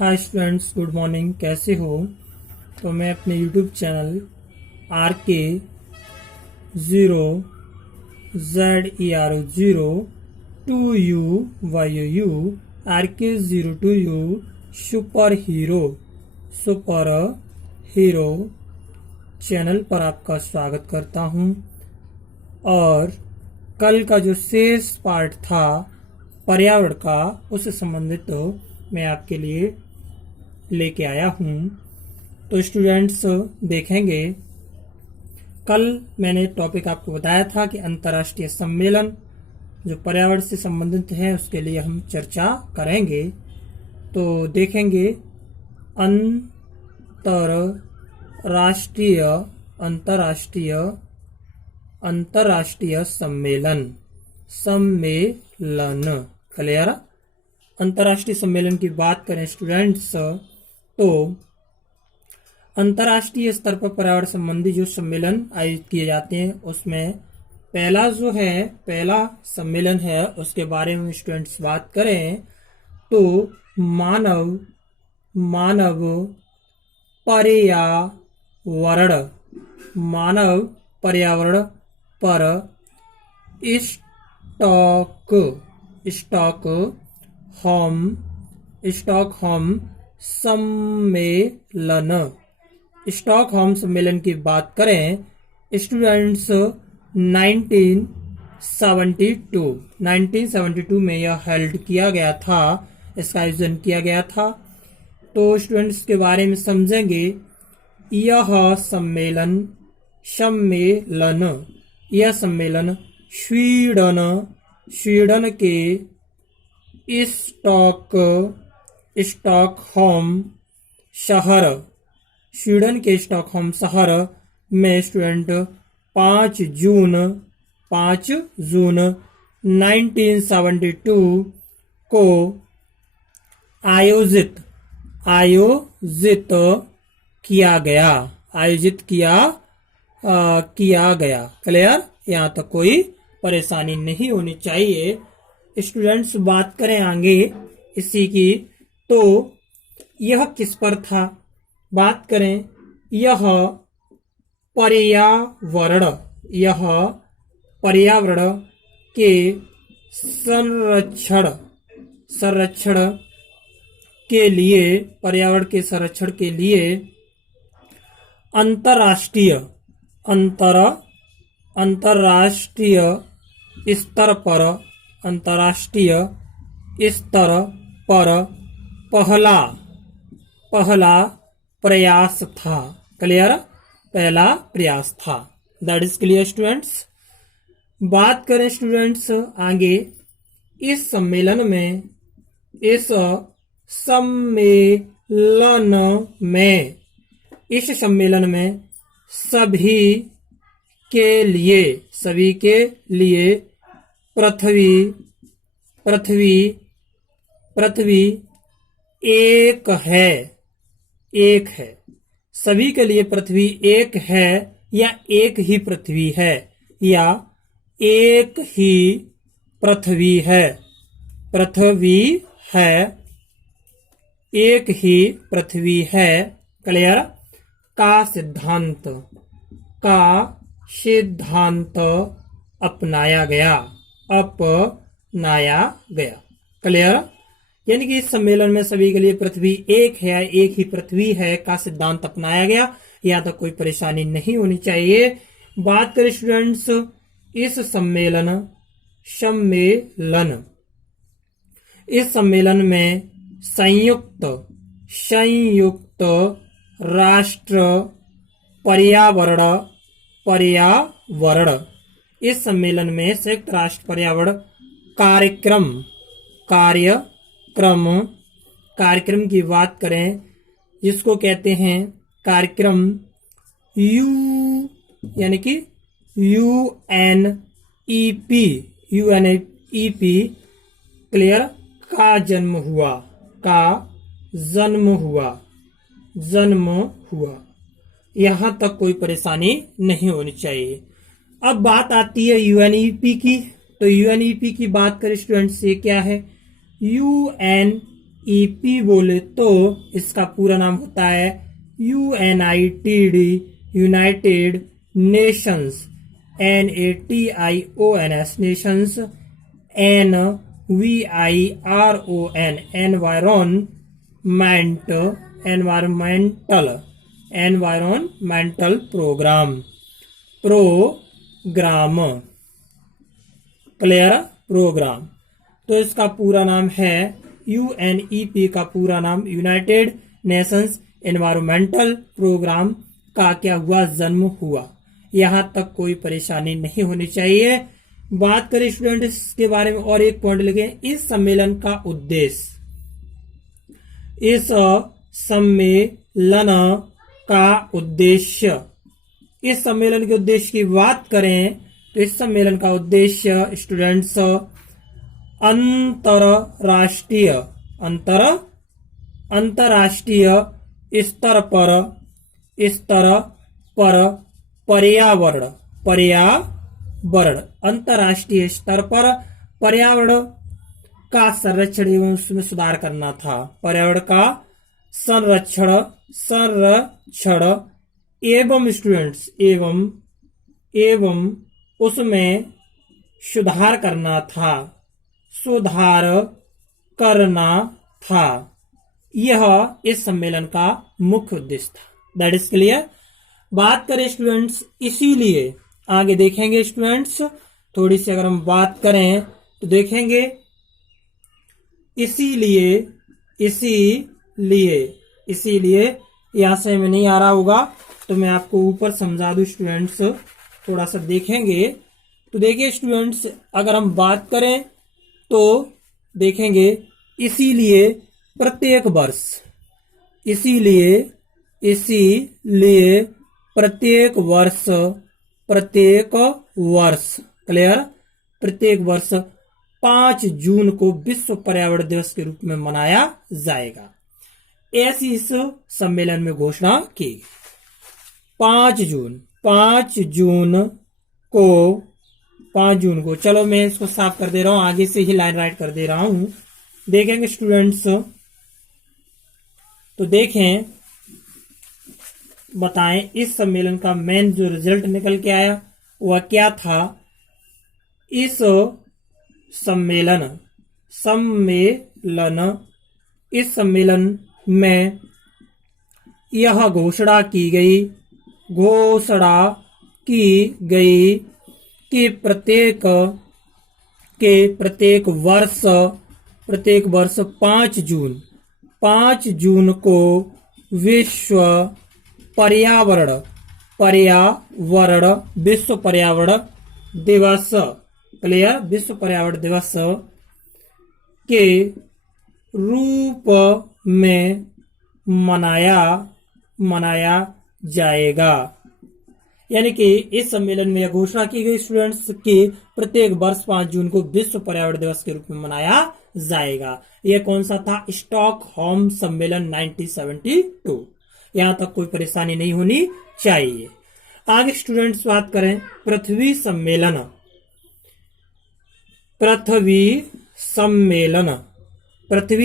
Hi students, good morning. कैसे हो? तो मैं अपने YouTube channel RK 0ZERO 2UYOU RK 02U super hero channel पर आपका स्वागत करता हूं। और कल का जो शेष पार्ट था पर्यावरण का, उससे संबंधित मैं आपके लिए लेके आया हूं। तो स्टूडेंट्स देखेंगे, कल मैंने टॉपिक आपको बताया था कि अंतर्राष्ट्रीय सम्मेलन जो पर्यावरण से संबंधित है उसके लिए हम चर्चा करेंगे। तो देखेंगे अंतर्राष्ट्रीय अंतर्राष्ट्रीय अंतर्राष्ट्रीय सम्मेलन क्लियर। अंतर्राष्ट्रीय सम्मेलन की बात करें स्टूडेंट्स, तो अंतर्राष्ट्रीय स्तर पर पर्यावरण संबंधी जो सम्मेलन आयोजित किए जाते हैं उसमें पहला सम्मेलन है, उसके बारे में स्टूडेंट्स बात करें तो मानव पर्यावरण पर स्टॉकहोम सम्मेलन की बात करें स्टूडेंट्स, 1972 में यह हेल्ड किया गया था, इसका आयोजन किया गया था। तो स्टूडेंट्स के बारे में समझेंगे। यह सम्मेलन स्वीडन के स्टॉकहोम शहर में स्टूडेंट 5 जून 1972 को आयोजित किया गया। क्लियर? यहाँ तक कोई परेशानी नहीं होनी चाहिए। स्टूडेंट्स बात करें आगे इसी की, तो यह किस पर था? बात करें, यह पर्यावरण के संरक्षण के लिए अंतरराष्ट्रीय स्तर पर पहला प्रयास था। क्लियर? पहला प्रयास था। That is clear students. बात करें स्टूडेंट्स आगे, इस सम्मेलन में सभी के लिए पृथ्वी एक है। सभी के लिए पृथ्वी एक है, या एक ही पृथ्वी है, या एक ही पृथ्वी है, एक ही पृथ्वी है। क्लियर? का सिद्धांत अपनाया गया। क्लियर? यानी कि इस सम्मेलन में सभी के लिए पृथ्वी एक है, एक ही पृथ्वी है का सिद्धांत अपनाया गया। यहाँ तक कोई परेशानी नहीं होनी चाहिए। बात करें स्टूडेंट्स, इस सम्मेलन में संयुक्त राष्ट्र पर्यावरण इस सम्मेलन में संयुक्त राष्ट्र पर्यावरण कार्यक्रम की बात करें, जिसको कहते हैं कार्यक्रम यानी कि UNEP। क्लियर? का जन्म हुआ। यहां तक कोई परेशानी नहीं होनी चाहिए। अब बात आती है UNEP की। तो UNEP की बात करें स्टूडेंट्स, ये क्या है? UNEP UNEP बोले तो इसका पूरा नाम होता है UNITD, United Nations, NATIONS, Nations, ENVIRON, environmental programme, clear, programme. तो इसका पूरा नाम है UNEP का पूरा नाम यूनाइटेड नेशंस एनवायरमेंटल प्रोग्राम का क्या हुआ, जन्म हुआ। यहां तक कोई परेशानी नहीं होनी चाहिए। बात करें स्टूडेंट इसके बारे में और एक पॉइंट लिखे, इस सम्मेलन का उद्देश्य, इस सम्मेलन का उद्देश्य, इस सम्मेलन के उद्देश्य की बात करें तो इस सम्मेलन का उद्देश्य स्टूडेंट्स अंतरराष्ट्रीय स्तर पर पर्यावरण, अंतरराष्ट्रीय स्तर पर पर्यावरण का संरक्षण एवं उसमें सुधार करना था। पर्यावरण का संरक्षण एवं स्टूडेंट्स एवं उसमें सुधार करना था। यह इस सम्मेलन का मुख्य उद्देश्य था। That is clear. बात करें स्टूडेंट्स, इसीलिए आगे देखेंगे स्टूडेंट्स, थोड़ी सी अगर हम बात करें तो देखेंगे इसीलिए यहां से में नहीं आ रहा होगा तो मैं आपको ऊपर समझा दूं स्टूडेंट्स, थोड़ा सा देखेंगे तो देखिए स्टूडेंट्स, अगर हम बात करें तो देखेंगे इसीलिए प्रत्येक वर्ष क्लियर, प्रत्येक वर्ष 5 जून को विश्व पर्यावरण दिवस के रूप में मनाया जाएगा, ऐसी इस सम्मेलन में घोषणा की। 5 जून को चलो मैं इसको साफ कर दे रहा हूं, आगे से ही लाइन राइट कर दे रहा हूं। देखेंगे स्टूडेंट्स तो देखें, बताएं इस सम्मेलन का मेन जो रिजल्ट निकल के आया वह क्या था। इस सम्मेलन में यह घोषणा की गई कि प्रत्येक वर्ष 5 जून को विश्व पर्यावरण दिवस, क्लियर, विश्व पर्यावरण दिवस के रूप में मनाया जाएगा। यानी कि इस सम्मेलन में यह घोषणा की गई स्टूडेंट्स कि प्रत्येक वर्ष 5 जून को विश्व पर्यावरण दिवस के रूप में मनाया जाएगा। यह कौन सा था? स्टॉकहोम सम्मेलन 1972। यहां तक कोई परेशानी नहीं होनी चाहिए। आगे स्टूडेंट्स बात करें पृथ्वी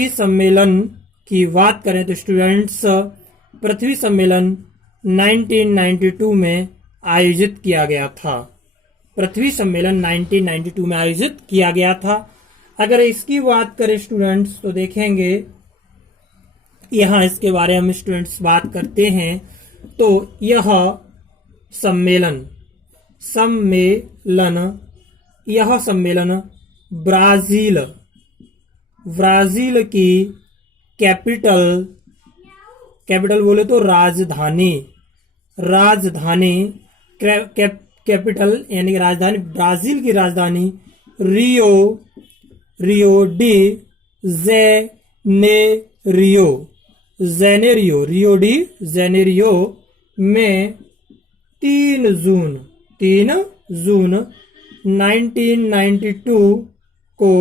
सम्मेलन की बात करें तो स्टूडेंट्स पृथ्वी सम्मेलन 1992 में आयोजित किया गया था। पृथ्वी सम्मेलन 1992 में आयोजित किया गया था। अगर इसकी बात करें स्टूडेंट्स तो देखेंगे यहां इसके बारे में स्टूडेंट्स बात करते हैं तो यह सम्मेलन ब्राजील की कैपिटल बोले तो राजधानी कैपिटल यानी कि राजधानी, ब्राजील की राजधानी रियो डी जेनेरियो में 3 जून 1992 को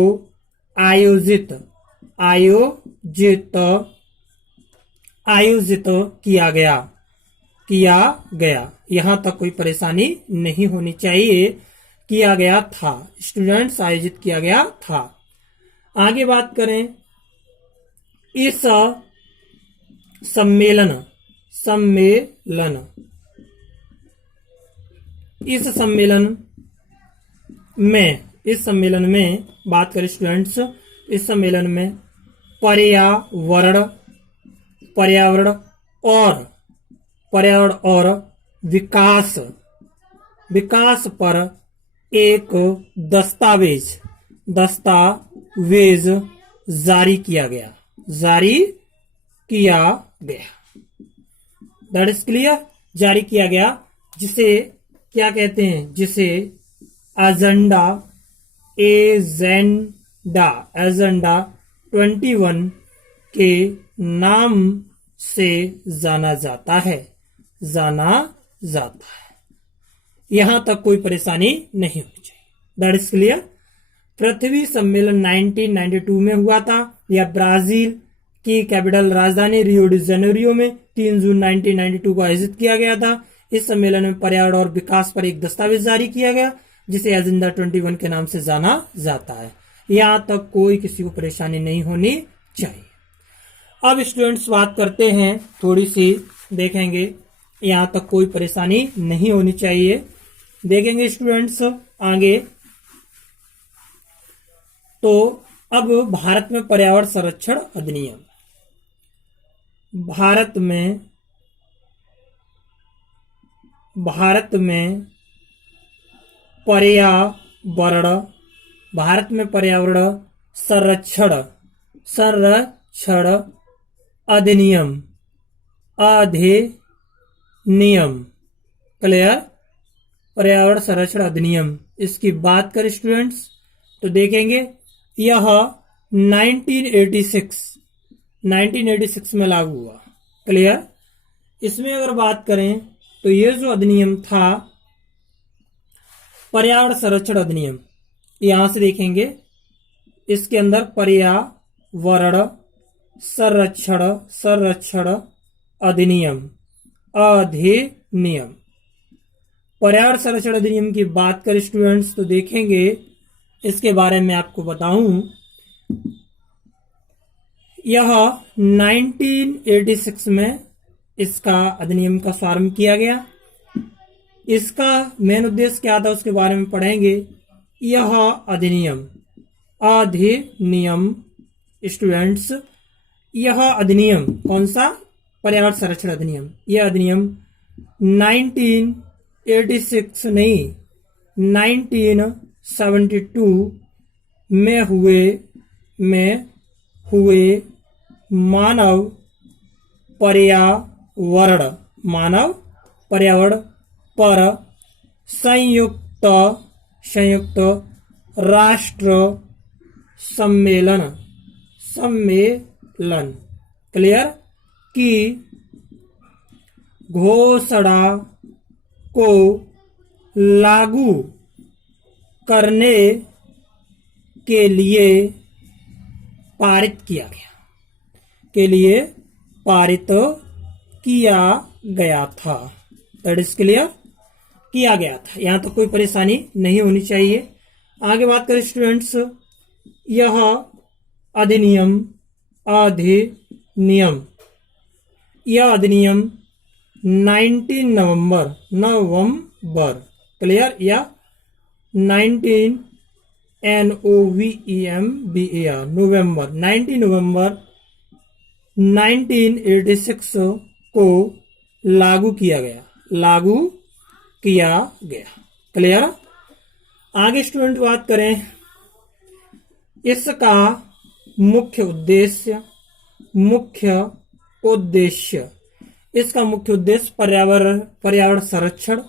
आयोजित किया गया। यहां तक कोई परेशानी नहीं होनी चाहिए। किया गया था स्टूडेंट्स, आयोजित किया गया था। आगे बात करें इस सम्मेलन सम्मेलन इस सम्मेलन में बात करें स्टूडेंट्स, इस सम्मेलन में पर्यावरण और विकास पर एक दस्तावेज जारी किया गया। That is clear. जारी किया गया, जिसे क्या कहते हैं? जिसे एजेंडा 21 के नाम से जाना जाता है। यहां तक कोई परेशानी नहीं होनी चाहिए। That is clear. पृथ्वी सम्मेलन 1992 में हुआ था। यह ब्राजील की कैपिटल राजधानी रियो डी जेनेरियो में 3 जून 1992 को आयोजित किया गया था। इस सम्मेलन में पर्यावरण और विकास पर एक दस्तावेज जारी किया गया, जिसे एजेंडा 21 के नाम से जाना जाता है। यहां तक कोई किसी को परेशानी नहीं होनी चाहिए। अब स्टूडेंट्स बात करते हैं, थोड़ी सी देखेंगे, यहां तक कोई परेशानी नहीं होनी चाहिए। देखेंगे स्टूडेंट्स आगे। तो अब भारत में पर्यावरण संरक्षण अधिनियम, भारत में पर्यावरण संरक्षण अधिनियम क्लियर। पर्यावरण संरक्षण अधिनियम, इसकी बात करें स्टूडेंट्स तो देखेंगे यह 1986 में लागू हुआ। क्लियर। इसमें अगर बात करें तो ये जो अधिनियम था पर्यावरण संरक्षण अधिनियम, यहां से देखेंगे इसके अंदर पर्यावरण संरक्षण अधिनियम पर्यावरण संरक्षण अधिनियम की बात करें स्टूडेंट्स तो देखेंगे, इसके बारे में आपको बताऊं, यह 1986 में इसका अधिनियम का शुभारंभ किया गया। इसका मेन उद्देश्य क्या था उसके बारे में पढ़ेंगे। यह अधिनियम स्टूडेंट्स, यह अधिनियम कौन सा? पर्यावरण संरक्षण अधिनियम। यह अधिनियम 1986 नहीं 1972 में हुए मानव पर्यावरण पर संयुक्त राष्ट्र सम्मेलन क्लियर की घोषणा को लागू करने के लिए पारित किया गया था। That is clear. किया गया था। यहां तो कोई परेशानी नहीं होनी चाहिए। आगे बात करें स्टूडेंट्स, यह अधिनियम 19 नवंबर क्लियर, या 19 नवंबर 1986 को लागू किया गया। क्लियर। आगे स्टूडेंट बात करें, इसका मुख्य उद्देश्य पर्यावरण संरक्षण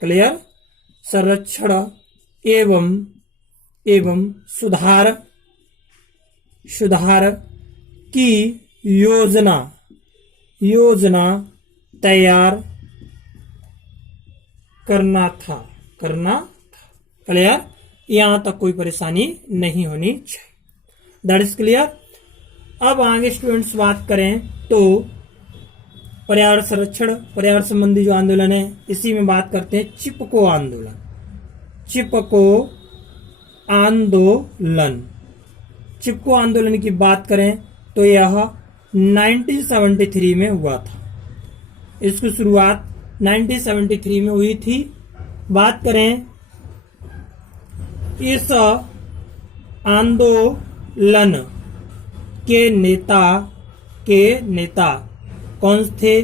क्लियर, संरक्षण एवं सुधार की योजना तैयार करना था। क्लियर। यहां तक कोई परेशानी नहीं होनी चाहिए। That is clear. अब आगे स्टूडेंट्स बात करें तो पर्यावरण संबंधी जो आंदोलन है, इसी में बात करते हैं चिपको आंदोलन। चिपको आंदोलन की बात करें तो यह 1973 में हुआ था। इसकी शुरुआत 1973 में हुई थी। बात करें इस आंदोलन के नेता कौन थे?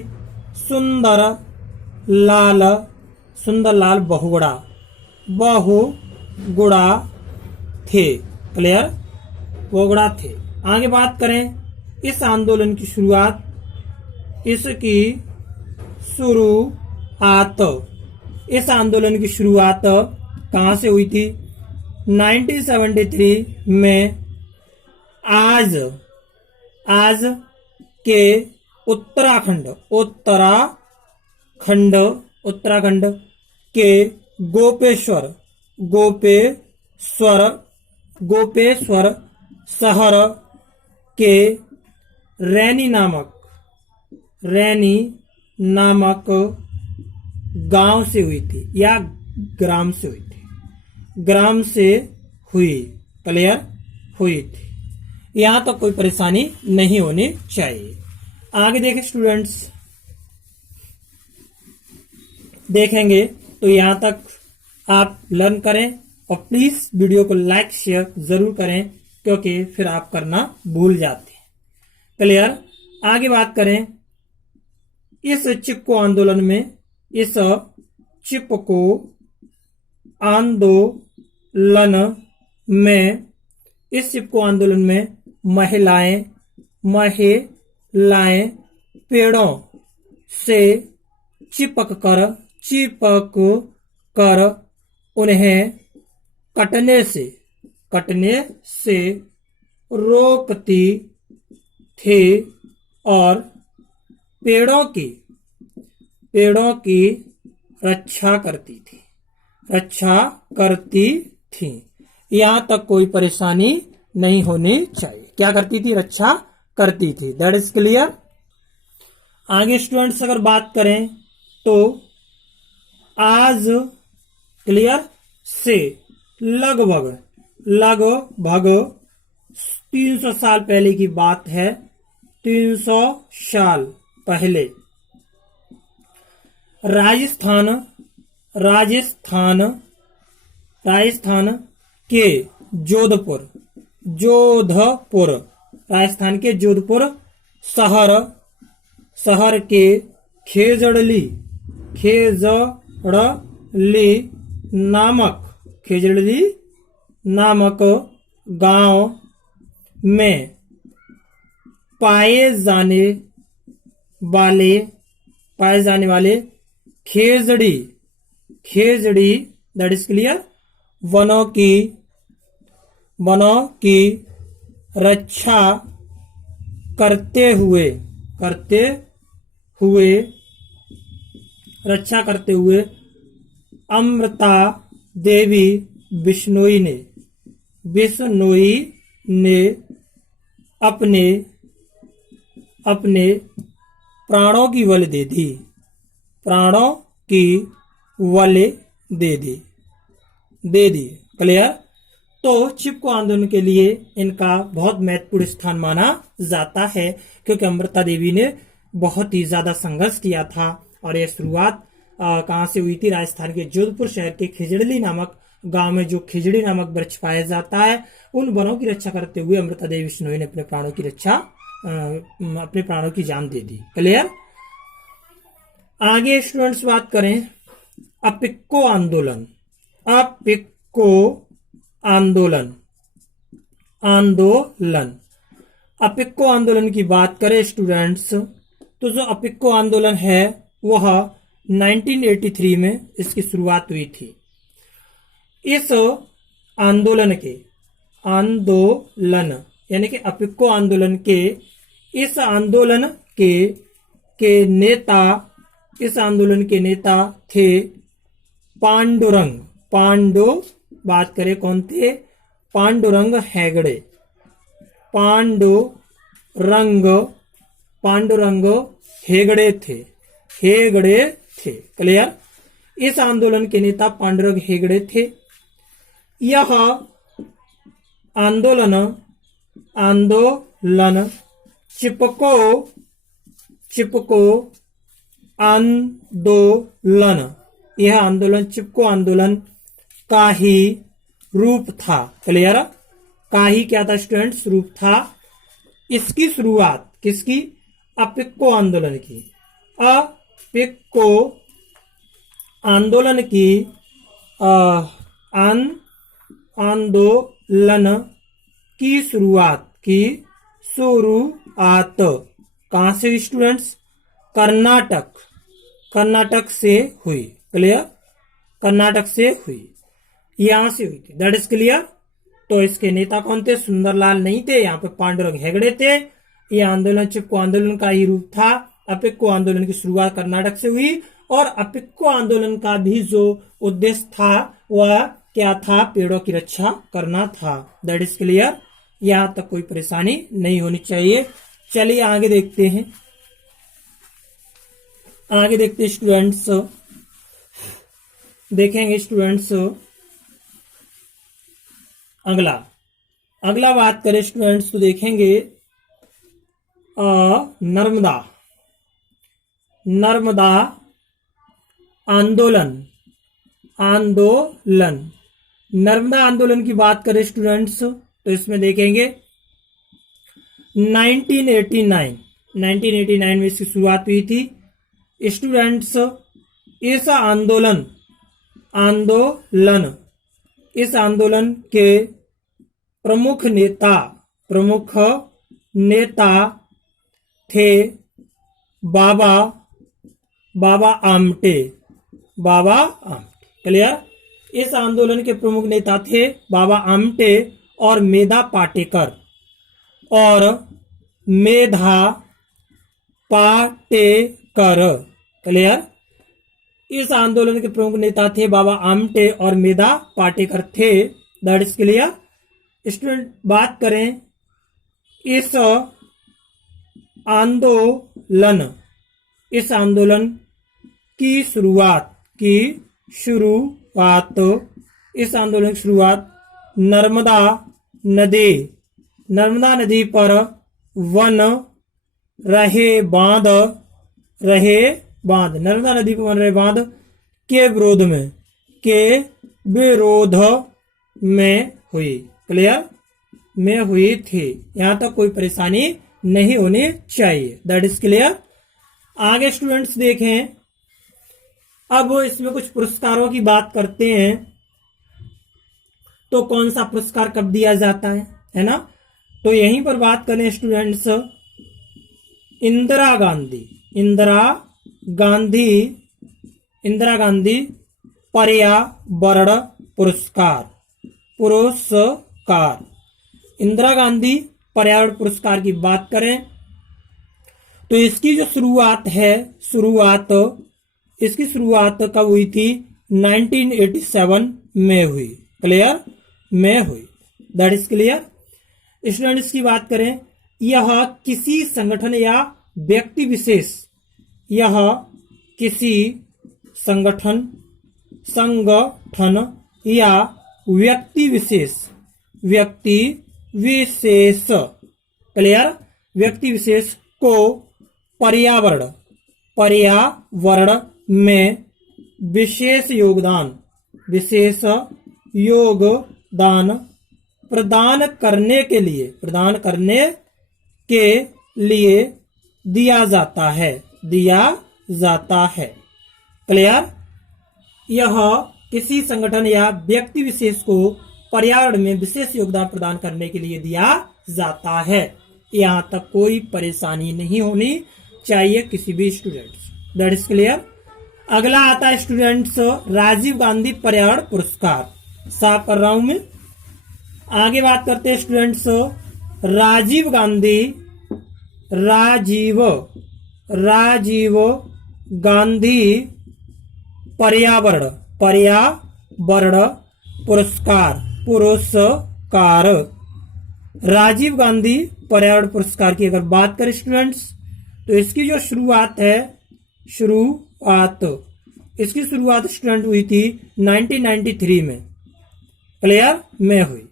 सुंदरलाल बहुगुणा थे। क्लियर? बहुगुणा थे। आगे बात करें इस आंदोलन की शुरुआत इस आंदोलन की शुरुआत कहां से हुई थी? 1973 में आज के उत्तराखंड के गोपेश्वर शहर के रैनी नामक गांव से हुई थी या ग्राम से हुई थी। ग्राम से हुई। क्लियर? हुई थी। यहां तक कोई परेशानी नहीं होनी चाहिए। आगे देखें स्टूडेंट्स, देखेंगे तो यहां तक आप लर्न करें और प्लीज वीडियो को लाइक शेयर जरूर करें क्योंकि फिर आप करना भूल जाते हैं। क्लियर? आगे बात करें इस चिपको आंदोलन में महिलाएं पेड़ों से चिपक कर उन्हें कटने से रोकती थी और पेड़ों की रक्षा करती थी। यहां तक कोई परेशानी नहीं होनी चाहिए। क्या करती थी? रक्षा करती थी। That is clear. आगे स्टूडेंट्स अगर बात करें तो आज क्लियर से लगभग 300 साल पहले की बात है। 300 साल पहले राजस्थान के जोधपुर शहर के खेजड़ली नामक गांव में पाए जाने वाले खेजड़ी दैट इज क्लियर वनों की रक्षा करते हुए अमृता देवी बिश्नोई ने अपने प्राणों की बलि दे दी। क्लियर? तो चिपको आंदोलन के लिए इनका बहुत महत्वपूर्ण स्थान माना जाता है क्योंकि अमृता देवी ने बहुत ही ज्यादा संघर्ष किया था और यह शुरुआत कहां से हुई थी? राजस्थान के जोधपुर शहर के खिजड़ी नामक गांव में जो खिजड़ी नामक वृक्ष पाया जाता है उन वनों की रक्षा करते हुए अमृता देवी बिश्नोई ने अपने प्राणों की जान दे दी। क्लियर? आगे स्टूडेंट्स बात करें अपिक्को आंदोलन की बात करें स्टूडेंट्स तो जो अपिक्को आंदोलन है वह 1983 में इसकी शुरुआत हुई थी। इस आंदोलन यानी कि अपिक्को आंदोलन के नेता थे पांडुरंग। बात करें कौन थे? पांडुरंग हेगड़े थे। क्लियर? इस आंदोलन के नेता पांडुरंग हेगड़े थे। यह आंदोलन, आंदोलन, चिपको, चिपको, आंदोलन। यह आंदोलन चिपको आंदोलन का ही रूप था। क्लियर? का ही क्या था स्टूडेंट्स? रूप था। इसकी शुरुआत किसकी? अपिक्को आंदोलन की। अपिक्को आंदोलन की आंदोलन की शुरुआत कहां से स्टूडेंट्स? कर्नाटक, कर्नाटक से हुई। क्लियर? कर्नाटक से हुई, यहां से हुई थी। That is clear. तो इसके नेता कौन थे? सुंदरलाल नहीं थे, यहाँ पे पांडुरंग हेगड़े थे। यह आंदोलन चिपको आंदोलन का ही रूप था। अपिक्को आंदोलन की शुरुआत कर्नाटक से हुई और अपिक्को आंदोलन का भी जो उद्देश्य था वह क्या था? पेड़ों की रक्षा करना था। That is clear. यहां तक कोई परेशानी नहीं होनी चाहिए। चलिए आगे देखते हैं। आगे देखते स्टूडेंट्स, देखेंगे स्टूडेंट्स अगला बात करें स्टूडेंट्स तो देखेंगे नर्मदा, नर्मदा आंदोलन, आंदोलन। नर्मदा आंदोलन की बात करें स्टूडेंट्स तो इसमें देखेंगे 1989 में इसकी शुरुआत हुई थी स्टूडेंट्स। इस आंदोलन के प्रमुख नेता थे बाबा आमटे। क्लियर? इस आंदोलन के प्रमुख नेता थे बाबा आमटे और मेधा पाटेकर क्लियर? इस आंदोलन के प्रमुख नेता थे बाबा आमटे और मेधा पाटेकर थे। That is clear. स्टूडेंट बात करें इस आंदोलन की शुरुआत नर्मदा नदी पर बन रहे बांध नर्मदा नदी पर बन रहे बांध के विरोध में हुई। क्लियर? में हुई थी। यहां तक कोई परेशानी नहीं होनी चाहिए। That is clear. आगे स्टूडेंट्स देखें, अब इसमें कुछ पुरस्कारों की बात करते हैं। तो कौन सा पुरस्कार कब दिया जाता है ना? तो यहीं पर बात करें स्टूडेंट्स, इंदिरा गांधी पर्यावरण पुरस्कार। इंदिरा गांधी पर्यावरण पुरस्कार की बात करें तो इसकी जो इसकी शुरुआत कब हुई थी? 1987 में हुई। क्लियर? में हुई। That is clear. स्टूडेंट्स की बात करें, यह किसी संगठन या व्यक्ति विशेष या व्यक्ति विशेष क्लियर? व्यक्ति विशेष को पर्यावरण में विशेष योगदान प्रदान करने के लिए दिया जाता है। क्लियर? यह किसी संगठन या व्यक्ति विशेष को पर्यावरण में विशेष योगदान प्रदान करने के लिए दिया जाता है। यहां तक कोई परेशानी नहीं होनी चाहिए किसी भी स्टूडेंट्स। That is clear. अगला आता है स्टूडेंट्स राजीव गांधी पर्यावरण पुरस्कार। साफ कर रहा हूं मैं। आगे बात करते हैं स्टूडेंट्स राजीव गांधी पर्यावरण पुरस्कार। राजीव गांधी पर्यावरण पुरस्कार की अगर बात करें स्टूडेंट्स तो इसकी जो इसकी शुरुआत स्टूडेंट हुई थी 1993 में। क्लियर? में हुई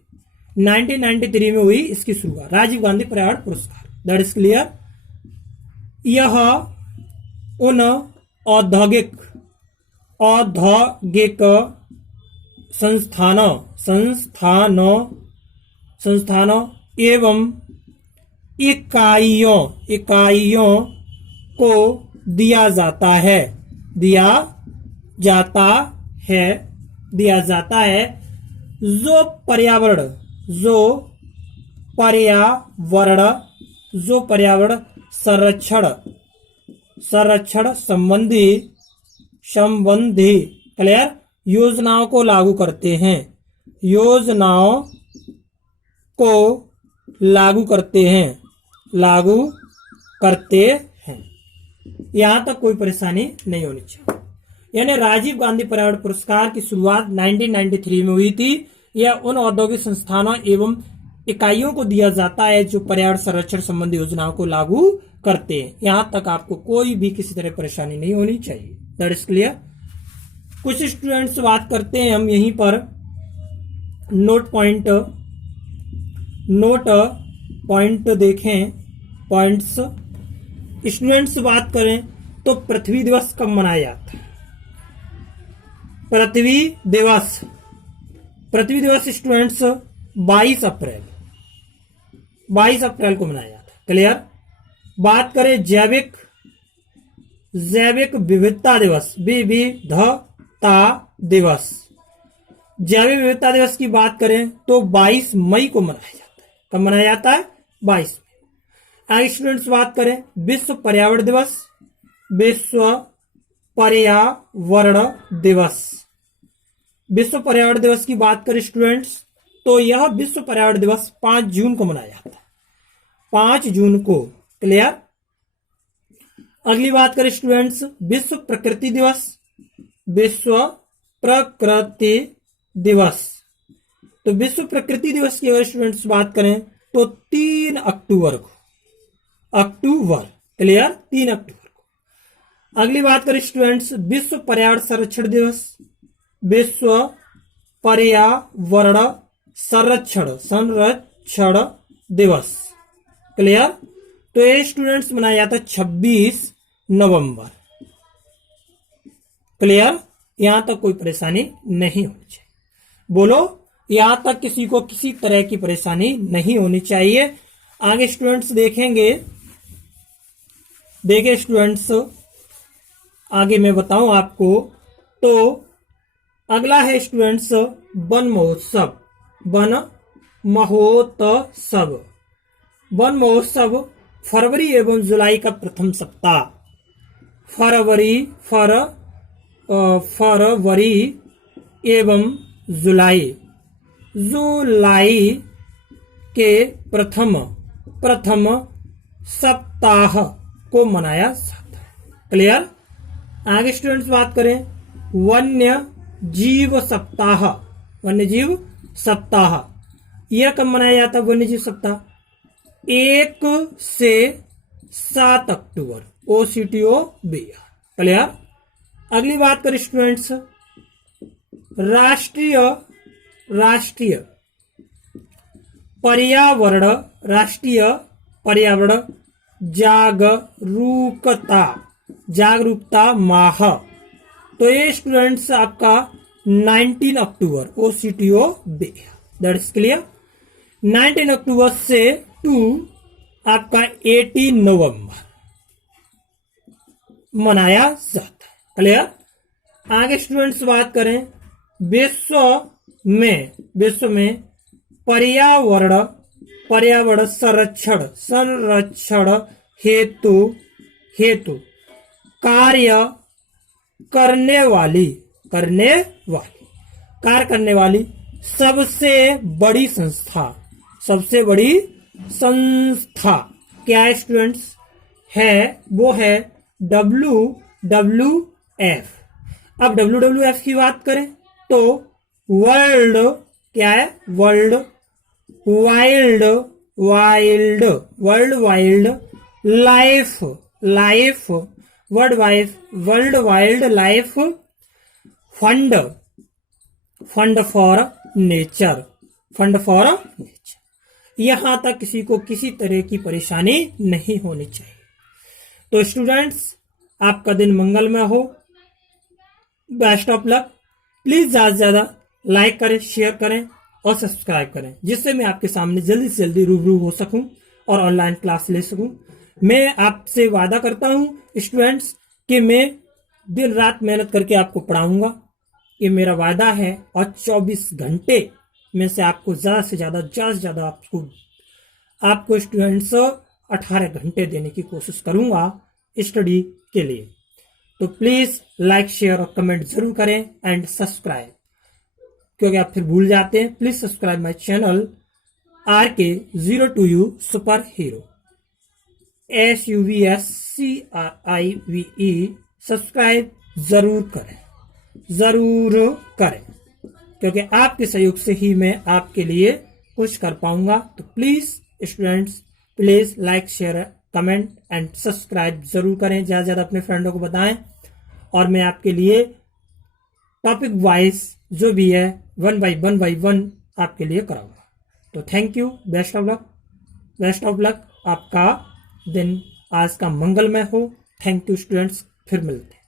1993 में हुई इसकी शुरुआत, राजीव गांधी पर्यावरण पुरस्कार। That is clear. यह उन औद्योगिक संस्थानों एवं इकाइयों को दिया जाता है जो पर्यावरण संरक्षण संबंधी क्लियर योजनाओं को लागू करते हैं, यहां तक कोई परेशानी नहीं होनी चाहिए। यानी राजीव गांधी पर्यावरण पुरस्कार की शुरुआत 1993 में हुई थी। यह उन औद्योगिक संस्थानों एवं इकाइयों को दिया जाता है जो पर्यावरण संरक्षण संबंधी योजनाओं को लागू करते हैं। यहां तक आपको कोई भी किसी तरह परेशानी नहीं होनी चाहिए। That is clear. कुछ स्टूडेंट्स बात करते हैं, हम यहीं पर नोट पॉइंट देखें, पॉइंट्स। स्टूडेंट्स बात करें तो पृथ्वी दिवस कब मनाया जाता है? पृथ्वी दिवस स्टूडेंट्स 22 अप्रैल को मनाया जाता है। क्लियर। बात करें जैविक विविधता दिवस, जैविक विविधता दिवस की बात करें तो 22 मई को मनाया जाता है। कब मनाया जाता है? 22 मई। आगे स्टूडेंट्स बात करें विश्व पर्यावरण दिवस की बात करें स्टूडेंट्स तो यह विश्व पर्यावरण दिवस 5 जून को मनाया जाता है, 5 जून को। क्लियर। अगली बात करें स्टूडेंट्स विश्व प्रकृति दिवस। तो विश्व प्रकृति दिवस की अगर स्टूडेंट्स बात करें तो 3 अक्टूबर को। क्लियर। 3 अक्टूबर को। अगली बात करें स्टूडेंट्स विश्व पर्यावरण संरक्षण दिवस। क्लियर। तो ये स्टूडेंट्स मनाया जाता है 26 नवंबर। क्लियर। यहां तक कोई परेशानी नहीं होनी चाहिए। बोलो, यहां तक किसी को किसी तरह की परेशानी नहीं होनी चाहिए। आगे स्टूडेंट्स देखिए स्टूडेंट्स, आगे मैं बताऊं आपको तो अगला है स्टूडेंट्स वन महोत्सव फरवरी एवं जुलाई का प्रथम सप्ताह, फरवरी एवं जुलाई के प्रथम सप्ताह को मनाया जाता है। क्लियर। आगे स्टूडेंट्स बात करें वन्य जीव सप्ताह, यह कब मनाया जाता है? वन्य जीव सप्ताह 1 से 7 अक्टूबर, OCTO बिहार। क्लियर। अगली बात करें स्टूडेंट्स राष्ट्रीय पर्यावरण जागरूकता माह। तो ये स्टूडेंट्स आपका 19 अक्टूबर, OCTO Bihar. That is clear. 19 अक्टूबर से टू आपका 18 नवंबर मनाया जाता है। क्लियर। आगे स्टूडेंट्स बात करें विश्व में पर्यावरण संरक्षण हेतु कार्य करने वाली सबसे बड़ी संस्था क्या है स्टूडेंट्स? है वो है WWF। अब WWF की बात करें तो वर्ल्ड क्या है? World wild life fund for nature. Fund for nature. यहां तक किसी को किसी तरह की परेशानी नहीं होनी चाहिए। तो स्टूडेंट्स, आपका दिन मंगलमय हो। Best of luck. प्लीज ज्यादा से ज्यादा लाइक करें, शेयर करें और सब्सक्राइब करें, जिससे मैं आपके सामने जल्दी से जल्दी रूबरू हो सकूं और ऑनलाइन क्लास ले सकूं। मैं आपसे वादा करता हूं स्टूडेंट्स कि मैं दिन रात मेहनत करके आपको पढ़ाऊंगा। ये मेरा वादा है। और 24 घंटे में से आपको ज्यादा से ज्यादा आपको स्टूडेंट्स 18 घंटे देने की कोशिश करूंगा स्टडी के लिए। तो प्लीज लाइक, शेयर और कमेंट जरूर करें एंड सब्सक्राइब, क्योंकि आप फिर भूल जाते हैं। Please subscribe my channel RK02U super hero, SUVSCRIVE। Subscribe जरूर करें, क्योंकि आपके सहयोग से ही मैं आपके लिए कुछ कर पाऊंगा। तो please students, please like, share, comment and subscribe जरूर करें। ज्यादा ज्यादा अपने फ्रेंडों को बताएं और मैं आपके लिए टॉपिक वाइज जो भी है 1 बाई 1 आपके लिए कराऊंगा। तो thank you. Best of luck. आपका दिन आज का मंगलमय हो। Thank you students. फिर मिलते हैं।